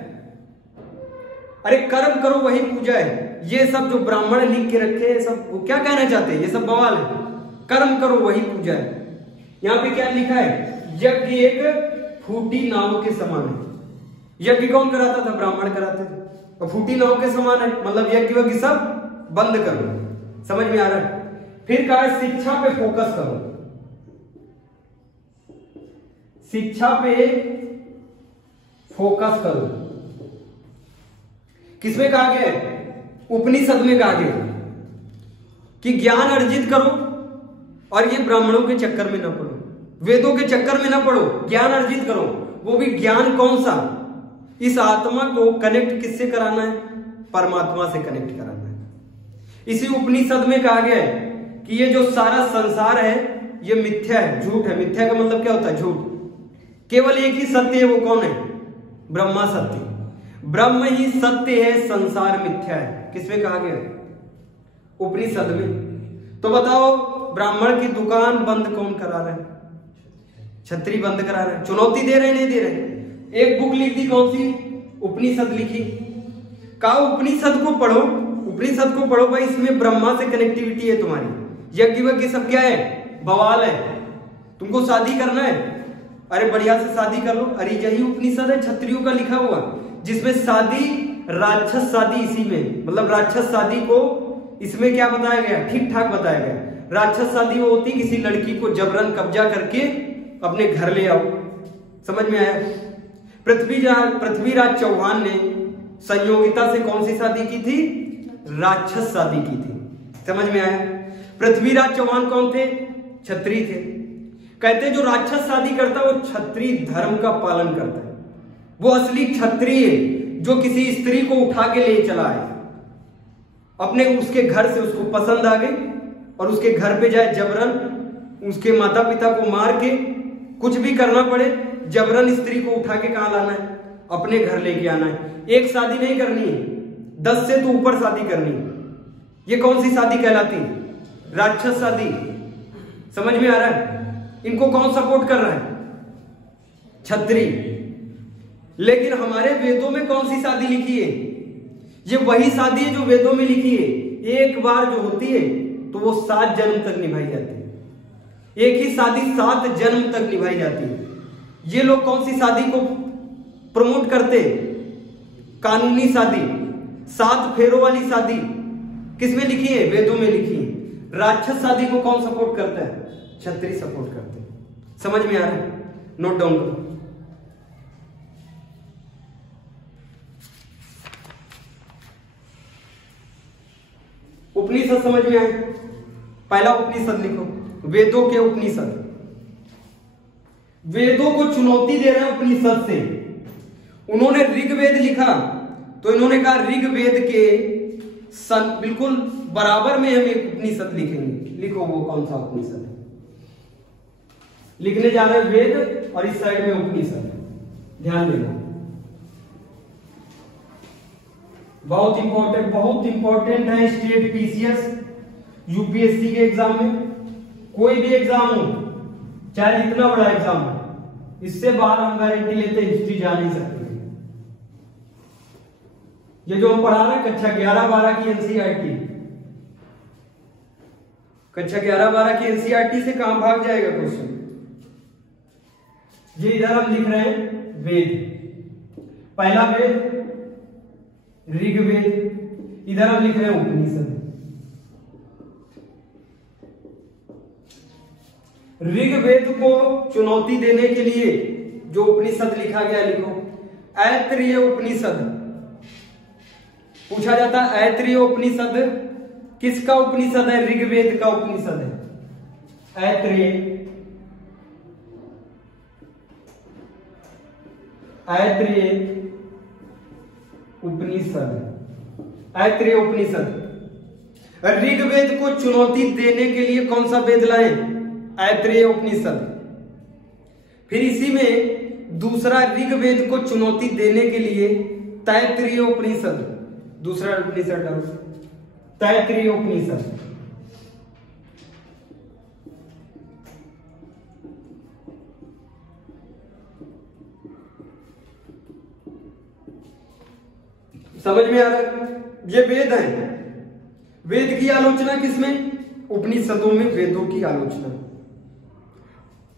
अरे कर्म करो वही पूजा है। ये सब जो ब्राह्मण लिख के रखे हैं सब वो क्या कहना चाहते हैं? ये सब बवाल है। कर्म करो वही पूजा है। यहाँ पे क्या लिखा है? यज्ञ एक फूटी नाव के समान है। यज्ञ कौन कराता था? ब्राह्मण कराते थे। और फूटी नाव के समान है मतलब यज्ञ वज्ञ सब बंद करो। समझ में आ रहा है? फिर कहा है शिक्षा पे फोकस करो। शिक्षा पे फोकस करो। किसमें कहा गया है? उपनिषद में कहा गया कि ज्ञान अर्जित करो और ये ब्राह्मणों के चक्कर में ना पड़ो, वेदों के चक्कर में ना पड़ो, ज्ञान अर्जित करो। वो भी ज्ञान कौन सा? इस आत्मा को कनेक्ट किससे कराना है? परमात्मा से कनेक्ट कराना है। इसी उपनिषद में कहा गया है कि ये जो सारा संसार है ये मिथ्या है, झूठ है। मिथ्या का मतलब क्या होता है? झूठ। केवल एक ही सत्य है, वो कौन है? ब्रह्मा सत्य। ब्रह्म ही सत्य है, संसार मिथ्या है। किसमें कहा गया? उपनिषद में। तो बताओ ब्राह्मण की दुकान बंद कौन करा रहा है? छत्री बंद करा रहा है। चुनौती दे रहे नहीं दे रहे? एक बुक लिख दी, कौन सी? उपनिषद लिखी। कहा उपनिषद को पढ़ो, उपनिषद को पढ़ो भाई, इसमें ब्रह्मा से कनेक्टिविटी है तुम्हारी। यज्ञ वज्ञ सब क्या है? बवाल है। तुमको शादी करना है, अरे बढ़िया से शादी कर लो। अरे यही उपनिषद है क्षत्रियों का लिखा हुआ, जिसमें शादी राक्षस शादी, इसी में मतलब राक्षस शादी को इसमें क्या बताया गया? ठीक ठाक बताया गया। राक्षस शादी वो होती किसी लड़की को जबरन कब्जा करके अपने घर ले आओ। समझ में आया? पृथ्वीराज चौहान ने संयोगिता से कौन सी शादी की थी? राक्षस शादी की थी। समझ में आया? पृथ्वीराज चौहान कौन थे? क्षत्रिय थे। कहते जो राक्षस शादी करता है वो क्षत्रिय धर्म का पालन करता है। वो असली क्षत्रिय जो किसी स्त्री को उठा के ले चला है अपने, उसके घर से उसको पसंद आ गई और उसके घर पे जाए जबरन, उसके माता पिता को मार के कुछ भी करना पड़े, जबरन स्त्री को उठा के कहां लाना है? अपने घर लेके आना है। एक शादी नहीं करनी है, 10 से तो ऊपर शादी करनी है। ये कौन सी शादी कहलाती है? राक्षस शादी। समझ में आ रहा है? इनको कौन सपोर्ट कर रहा है? क्षत्रिय। लेकिन हमारे वेदों में कौन सी शादी लिखी है? ये वही शादी है जो वेदों में लिखी है। एक बार जो होती है तो वो 7 जन्म तक निभाई जाती है। एक ही शादी 7 जन्म तक निभाई जाती है। ये लोग कौन सी शादी को प्रमोट करते? कानूनी शादी, 7 फेरों वाली शादी। किसमें लिखी है? वेदों में लिखी है। राक्षस शादी को कौन सपोर्ट करता है? क्षत्रिय सपोर्ट करते हैं। समझ में आ रहा है? नोट डाउन करो। उपनिषद समझ में आए? पहला उपनिषद लिखो, वेदों के उपनिषद। वेदों को चुनौती दे रहे हैं उपनिषद से। उन्होंने ऋग्वेद लिखा तो इन्होंने कहा ऋग्वेद के बिल्कुल बराबर में हम एक उपनिषद लिखेंगे। लिखो वो कौन सा उपनिषद है? लिखने जा रहे हैं वेद और इस साइड में उपनिषद। ध्यान देना, बहुत इंपॉर्टेंट है। स्टेट पीसीएस यूपीएससी के एग्जाम में कोई भी एग्जाम हो, चाहे जितना बड़ा एग्जाम हो, इससे बाहर हम गारंटी लेते हैं हिस्ट्री जा नहीं सकते। ये जो हम पढ़ा रहे हैं कक्षा 11-12 की एनसीईआरटी, कक्षा 11-12 की एनसीईआरटी से काम भाग जाएगा क्वेश्चन। ये इधर हम लिख रहे हैं वेद, पहला वेद ऋग्वेद, इधर हम लिख रहे हैं उपनिषद। ऋग्वेद को चुनौती देने के लिए जो उपनिषद लिखा गया, लिखो ऐत्रेय उपनिषद। पूछा जाता है ऐत्रेय उपनिषद किसका उपनिषद है? ऋग्वेद का उपनिषद है। ऐत्रेय उपनिषद, ऐत्रेय उपनिषद। ऋग्वेद को चुनौती देने के लिए कौन सा वेद लाए? ऐत्रेय उपनिषद। फिर इसी में दूसरा ऋग्वेद को चुनौती देने के लिए तैत्तिरीय उपनिषद, दूसरा उपनिषद डालो, तैत्तिरीय उपनिषद। समझ में आ रहा है? ये वेद है। वेद की आलोचना किसमें? उपनिषदों में वेदों की आलोचना।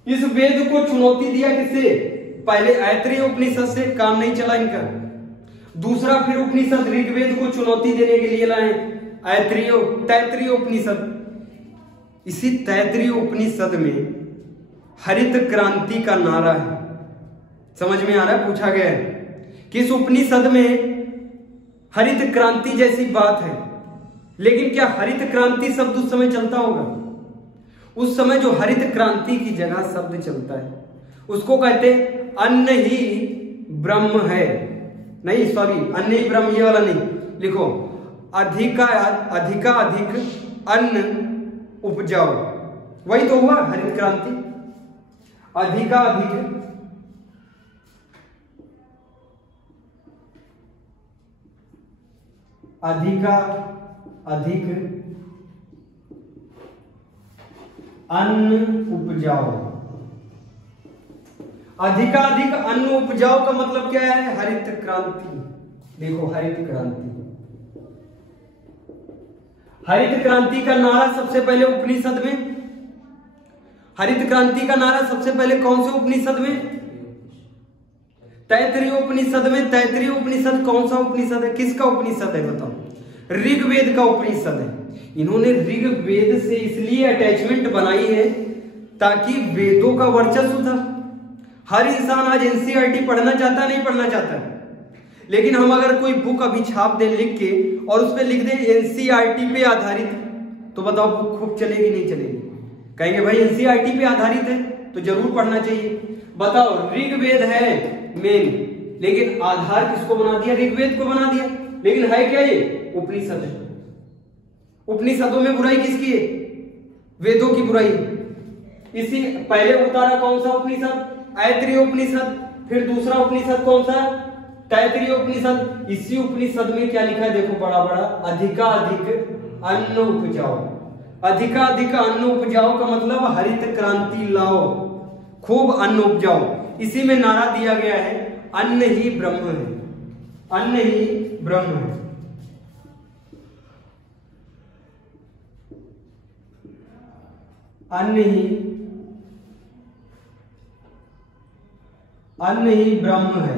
इस वेद को चुनौती दिया किससे? पहले ऐत्रेय उपनिषद से, काम नहीं चला इनका। दूसरा फिर उपनिषद ऋग्वेद को चुनौती देने के लिए लाए तैत्तिरीय उपनिषद। इसी तैत्तिरीय उपनिषद में हरित क्रांति का नारा है। समझ में आ रहा है? पूछा गया है कि इस उपनिषद में हरित क्रांति जैसी बात है, लेकिन क्या हरित क्रांति शब्द उस समय चलता होगा? उस समय जो हरित क्रांति की जगह शब्द चलता है उसको कहते अन्न ही ब्रह्म है। नहीं सॉरी, अन्न ही ब्रह्म ये वाला नहीं, लिखो अधिक अन्न उपजाओ, वही तो हुआ हरित क्रांति। अधिकाधिक अन्न उपजाओ। अधिकाधिक अन्न उपजाओ का मतलब क्या है? हरित क्रांति। देखो हरित क्रांति, हरित क्रांति का नारा सबसे पहले उपनिषद में, हरित क्रांति का नारा सबसे पहले कौन से उपनिषद में? तैत्तिरीय उपनिषद में। तैत्तिरीय उपनिषद कौन सा उपनिषद है? किसका उपनिषद है बताओ? ऋग्वेद का उपनिषद है। इन्होंने ऋग्वेद से इसलिए अटैचमेंट बनाई है ताकि वेदों का वर्चस्व था। हर इंसान आज एनसीईआरटी पढ़ना चाहता, नहीं पढ़ना चाहता, लेकिन हम अगर कोई बुक अभी छाप दें लिख के और उस पर लिख दें एनसीईआरटी पे आधारित, तो बताओ बुक खूब चलेगी नहीं चलेगी? कहेंगे भाई एनसीईआरटी पे आधारित है तो जरूर पढ़ना चाहिए। बताओ ऋग्वेद है मेन, लेकिन आधार किसको बना दिया? ऋग्वेद को बना दिया। लेकिन है क्या ये? उपनिषद है। उपनिषदों में बुराई किसकी है? वेदों की बुराई। इसी पहले उतारा कौन सा उपनिषद? ऐत्रेय उपनिषद। फिर दूसरा उपनिषद कौन सा? तैत्तिरीय उपनिषद। इसी उपनिषद में क्या लिखा है देखो बड़ा बड़ा, अधिकाधिक अन्न उपजाओ। अधिकाधिक अन्न उपजाओ का मतलब हरित क्रांति लाओ, खूब अन्न उपजाओ। इसी में नारा दिया गया है अन्न ही ब्रह्म है, अन्न ही ब्रह्म है। अन्न ही ब्रह्म है।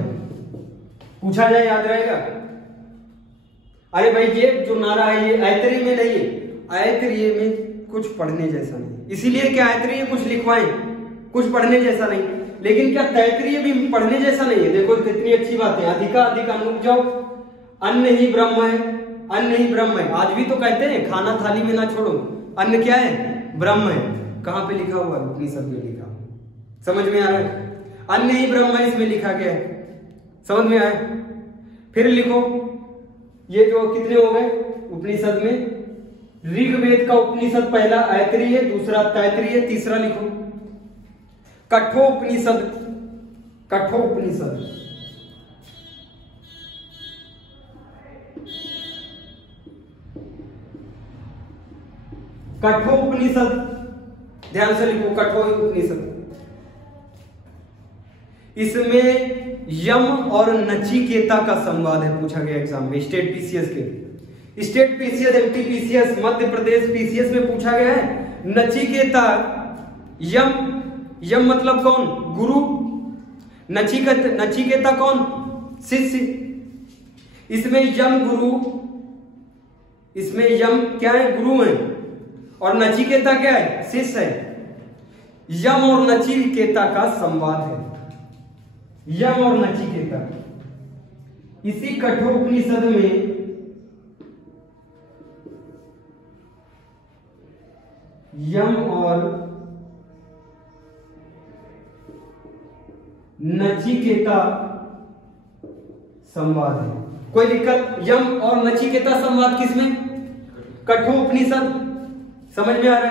पूछा जाए याद रहेगा? अरे भाई ये जो नारा है ये ऐत्रेय में नहीं है, ऐत्रेय में कुछ पढ़ने जैसा नहीं, इसीलिए क्या ऐत्रेय कुछ लिखवाएं, कुछ पढ़ने जैसा नहीं। लेकिन क्या तैत्तिरीय भी पढ़ने जैसा नहीं है? देखो कितनी अच्छी बात है, अधिकाधिक अन्न उपजाओ, अन्न ही ब्रह्म है, अन्न ही ब्रह्म है। आज भी तो कहते हैं खाना थाली में ना छोड़ो, अन्न क्या है? ब्रह्म है। कहां पे लिखा हुआ है? उपनिषद में लिखा। समझ में आ रहा है? अन्न ही ब्रह्म है, इसमें लिखा गया है। समझ में आया? फिर लिखो ये जो कितने हो गए उपनिषद में? ऋग्वेद का उपनिषद पहला ऐत्रेय, दूसरा तैत्तिरीय, तीसरा लिखो कठोपनिषद। कठोपनिषद कठोपनिषद ध्यान से लिखो, कठोर उपनिषद। इसमें यम और नचिकेता का संवाद है, पूछा गया एग्जाम में स्टेट पीसीएस के। State PCS, MP PCS, Madhya Pradesh PCS में पूछा गया है नचिकेता, यम, यम मतलब कौन? गुरु। नचिकेता कौन? शिष्य। इसमें यम गुरु, इसमें यम क्या है? गुरु है, और नचिकेता क्या है? शिष्य है। यम और नचिकेता का संवाद है, यम और नचिकेता। इसी कठोपनिषद में यम और नचिकेता संवाद है। कोई दिक्कत? यम और नचिकेता संवाद किसमें? कठोपनिषद। समझ में आ रहा है?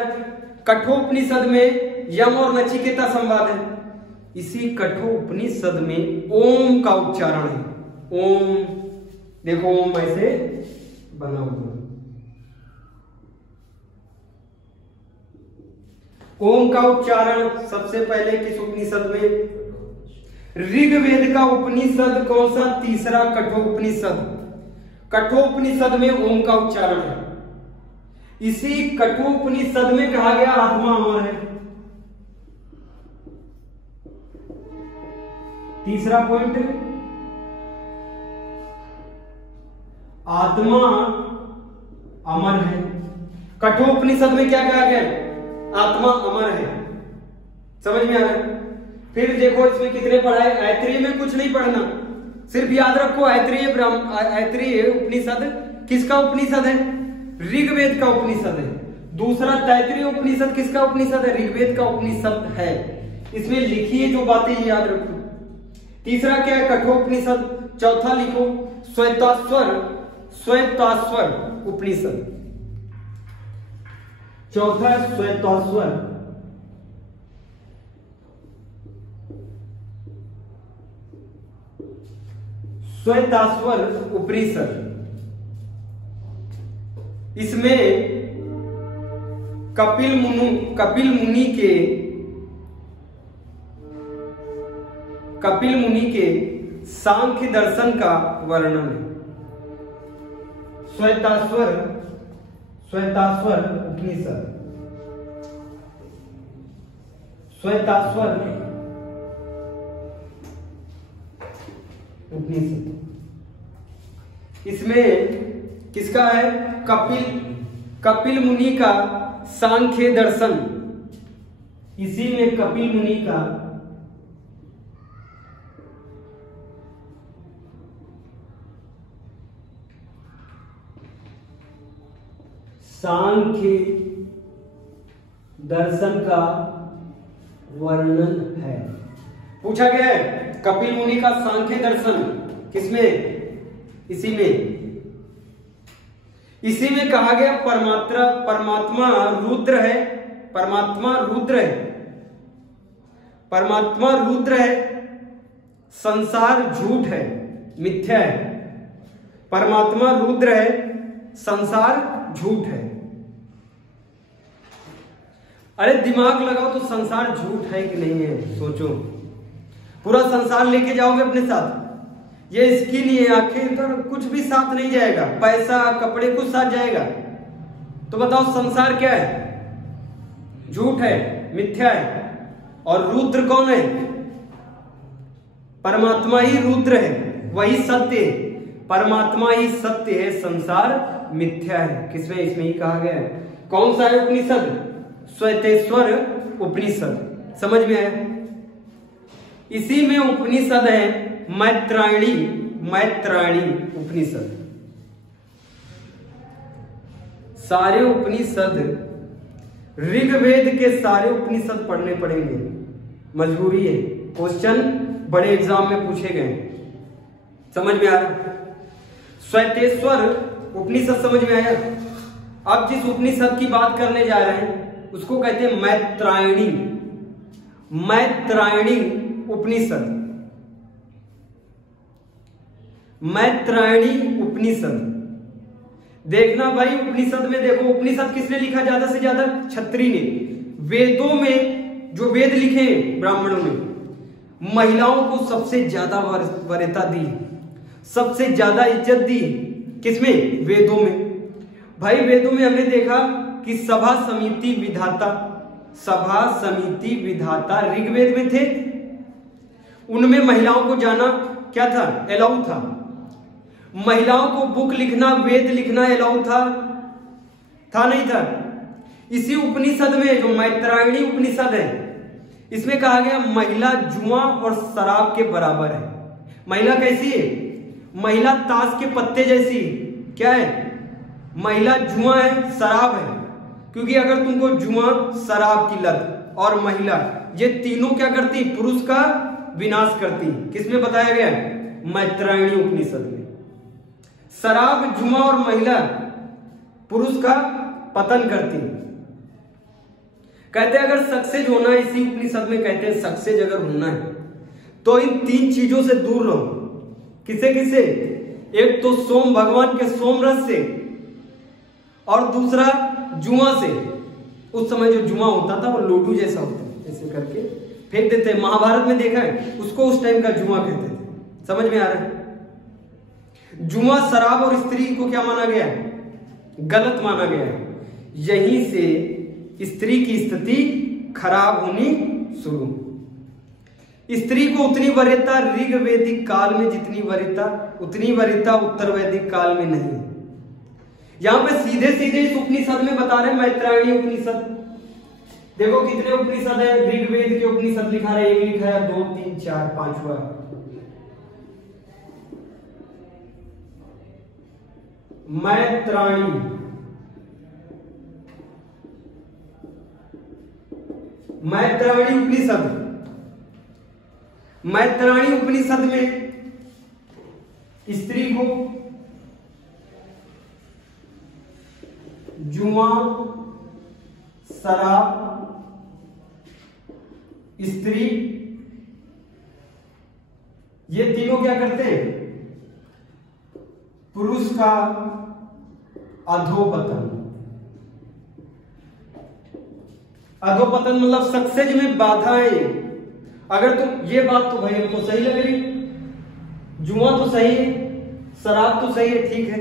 कठोपनिषद में यम और नचिकेता संवाद है। इसी कठोपनिषद में ओम का उच्चारण है। ओम, देखो ओम ऐसे बना हुआ। ओम का उच्चारण सबसे पहले किस उपनिषद में? ऋग्वेद का उपनिषद कौन सा? तीसरा कठोपनिषद। कठोपनिषद में ओम का उच्चारण है। इसी कठोपनिषद में कहा गया आत्मा अमर है। तीसरा पॉइंट, आत्मा अमर है। कठोपनिषद में क्या कहा गया? आत्मा अमर है। समझ में आ रहा है? फिर देखो इसमें कितने पढ़ाए? ऐत्रेय में कुछ नहीं पढ़ना, सिर्फ याद रखो ऐत्रेय उपनिषद किसका उपनिषद है? ऋग्वेद का उपनिषद है। दूसरा तैत्रीय उपनिषद किसका उपनिषद है? ऋग्वेद का उपनिषद है। इसमें लिखिए जो बातें याद रखो। तीसरा क्या है? कठोपनिषद। चौथा लिखो श्वेताश्वर, श्वेताश्वर उपनिषद। चौथा श्वेताश्वर, श्वेताश्वर उपनिषद। इसमें कपिल मुनि के सांख्य दर्शन का वर्णन है। श्वेताश्वर उपनिषद, श्वेताश्वर उपनिषद। इसमें किसका है? कपिल मुनि का सांख्य दर्शन। इसी में कपिल मुनि का सांख्य दर्शन का वर्णन है। पूछा गया है कपिल मुनि का सांख्य दर्शन किसमें? इसी में कहा गया परमात्मा रुद्र है। परमात्मा रुद्र है, संसार झूठ है, मिथ्या है। परमात्मा रुद्र है, संसार झूठ है। अरे दिमाग लगाओ तो संसार झूठ है कि नहीं है? सोचो, पूरा संसार लेके जाओगे अपने साथ? ये इसकी नहीं है, आखिर तो कुछ भी साथ नहीं जाएगा, पैसा कपड़े कुछ साथ जाएगा। तो बताओ संसार क्या है? झूठ है, मिथ्या है। और रुद्र कौन है? परमात्मा ही रुद्र है, वही सत्य है। परमात्मा ही सत्य है, संसार मिथ्या है। किसमें? इसमें ही कहा गया है। कौन सा है उपनिषद? श्वेतेश्वर उपनिषद। समझ में आया? इसी में उपनिषद है मैत्रायणी उपनिषद। सारे उपनिषद, ऋग्वेद के सारे उपनिषद पढ़ने पड़ेंगे, मजबूरी है। क्वेश्चन बड़े एग्जाम में पूछे गए। समझ में आ रहा? श्वेतेश्वर उपनिषद समझ में आया? अब जिस उपनिषद की बात करने जा रहे हैं उसको कहते हैं मैत्रायणी उपनिषद। मैत्रायणी उपनिषद देखना भाई। उपनिषद में देखो, उपनिषद किसने लिखा ज्यादा से ज्यादा? छत्री ने। वेदों में जो वेद लिखे हैं ब्राह्मणों ने, महिलाओं को सबसे ज्यादा वरीयता दी, सबसे ज्यादा इज्जत दी। किसमें? वेदों में। भाई वेदों में हमने देखा कि सभा समिति विधाता ऋग्वेद में थे, उनमें महिलाओं को जाना क्या था? अलाउ था। महिलाओं को बुक लिखना, वेद लिखना अलाउ था नहीं था? इसी उपनिषद में जो मैत्रायणी उपनिषद है, इसमें कहा गया महिला जुआ और शराब के बराबर है। महिला कैसी है? महिला ताश के पत्ते जैसी। क्या है? महिला जुआ है, शराब है। क्योंकि अगर तुमको जुआ, शराब की लत और महिला, ये तीनों क्या करती? पुरुष का विनाश करती। किसमें बताया गया है? मैत्रायणी उपनिषद में। शराब, जुआ और महिला पुरुष का पतन करती। कहते हैं अगर सक्सेस होना है, इसी उपनिषद में कहते हैं सक्सेस अगर होना है तो इन 3 चीजों से दूर रहो। किसे किसे? एक तो सोम, भगवान के सोम रस से, और दूसरा जुआ से। उस समय जो जुआ होता था वो लोडू जैसा होता था, ऐसे करके फेंक देते। महाभारत में देखा है, उसको उस टाइम का जुआ कहते थे। समझ में आ रहा है? जुआ, शराब और स्त्री को क्या माना गया है? गलत माना गया है। यहीं से स्त्री की स्थिति खराब होनी शुरू। स्त्री को उतनी वरीयता ऋग्वैदिक काल में जितनी वरीयता, उतनी वरीयता उत्तर वैदिक काल में नहीं। यहां पे सीधे सीधे इस उपनिषद में बता रहे हैं, मैत्रायणी उपनिषद। देखो कितने उपनिषद है? ऋग्वेद के उपनिषद लिखा है, 1 लिखा है, 2 3 4 5वां। मैत्रायणी उपनिषद। मैत्रायणी उपनिषद में स्त्री को जुआ, शराब, स्त्री, ये तीनों क्या करते हैं? पुरुष का अधोपतन। अधोपतन मतलब सक्सेस में बाधाएं। अगर तुम, ये बात तो भाई हमको सही लग रही, जुआ तो सही है, शराब तो सही है, ठीक है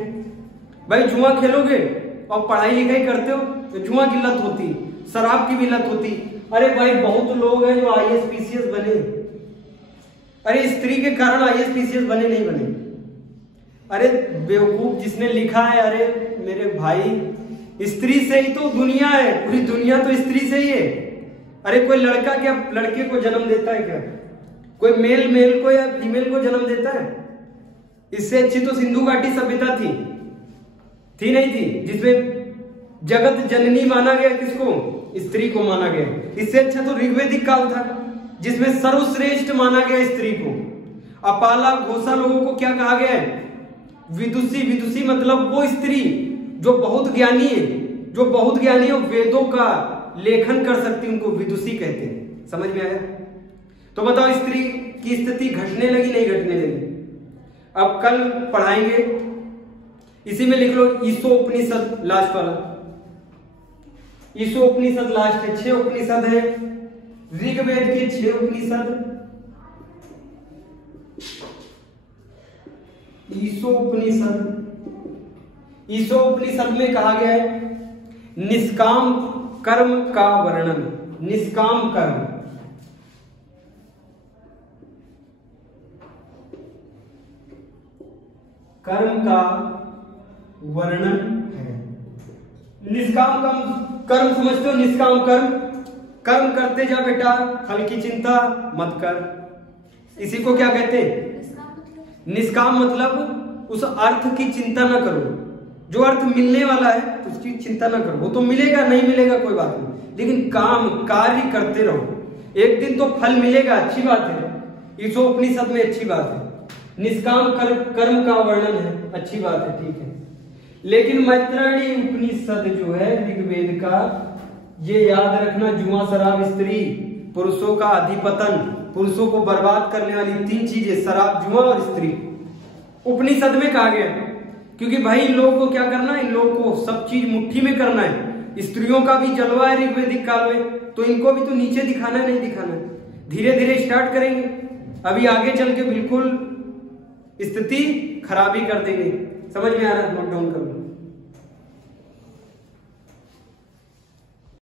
भाई। जुआ खेलोगे और पढ़ाई लिखाई करते हो तो जुआ की लत होती, शराब की भी लत होती। अरे भाई बहुत लोग हैं जो IAS PCS बने। अरे स्त्री के कारण IAS PCS बने नहीं बने? अरे बेवकूफ जिसने लिखा है, अरे मेरे भाई स्त्री से ही तो दुनिया है, पूरी दुनिया तो स्त्री से ही है। अरे कोई लड़का क्या लड़के को जन्म देता है क्या? कोई मेल को या फीमेल को जन्म देता है? इससे अच्छी तो सिंधु घाटी सभ्यता थी नहीं थी, जिसमें जगत जननी माना गया किसको? स्त्री को माना गया। इससे अच्छा तो ऋग्वैदिक काल था, जिसमें सर्वश्रेष्ठ माना गया स्त्री को। अपाला घोषा लोगों को क्या कहा गया है? विदुषी मतलब वो स्त्री जो बहुत ज्ञानी है, वेदों का लेखन कर सकती, उनको विदुषी कहते हैं। समझ में आया? तो बताओ स्त्री की स्थिति घटने लगी नहीं घटने लगी? अब कल पढ़ाएंगे, इसी में लिख लो ईशो उपनिषद लास्ट वाला। ईशो उपनिषद लास्ट है, 6 उपनिषद है ऋग्वेद के, 6 उपनिषद। ईशो उपनिषद में कहा गया है निष्काम कर्म का वर्णन। निष्काम कर्म, कर्म का वर्णन है। निष्काम कर्म समझते हो? निष्काम कर्म करते जा बेटा, फल की चिंता मत कर। इसी को क्या कहते हैं? निष्काम मतलब उस अर्थ की चिंता ना करो, जो अर्थ मिलने वाला है उसकी चिंता ना करो। वो तो मिलेगा, नहीं मिलेगा कोई बात नहीं, लेकिन कार्य करते रहो। एक दिन तो फल मिलेगा, अच्छी बात है। ईशो उपनिषद में अच्छी बात है, निष्काम कर्म का वर्णन है, अच्छी बात है, ठीक है। लेकिन मैत्रायणी उपनिषद जो है ऋग्वेद का, ये याद रखना, जुआ, शराब, स्त्री, पुरुषों का अधिपतन, पुरुषों को बर्बाद करने वाली 3 चीजें, शराब, जुआ और स्त्री, उपनिषद में कहा गया। क्योंकि भाई इन लोगों को क्या करना है? इन लोगों को सब चीज मुट्ठी में करना है। स्त्रियों का भी जलवा है ऋग्वेदिक काल में, तो इनको भी तो नीचे दिखाना है, नहीं दिखाना है। धीरे धीरे स्टार्ट करेंगे, अभी आगे चल के बिल्कुल स्थिति खराबी कर देंगे। समझ में आ रहा है? नोट डाउन कर लो।